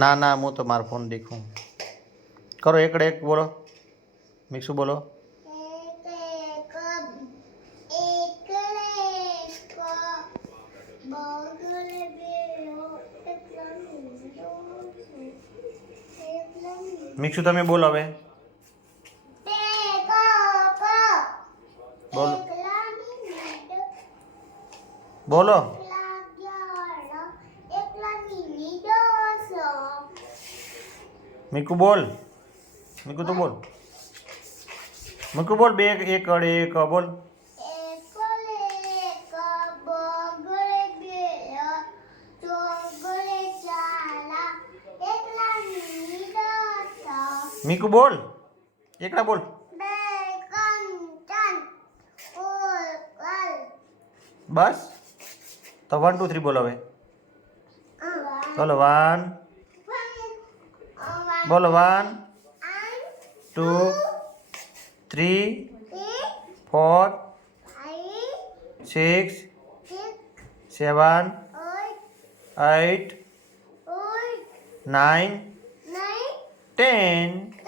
ના ના હું તો મારો ફોન દેખું કરો એકડે એક બોલો મિક્સુ બોલો મિક્સુ તમે બોલો હવે બોલો બોલો મીકુ બોલ મીકુ તો બોલ મીકુ બોલ બે એક અડે એક બોલ મીકુ બોલ એકડા બોલ બસ તો 1 2 3 બોલો હવે બોલો 1 બોલો 1 2 3 4 6 7 8 9 10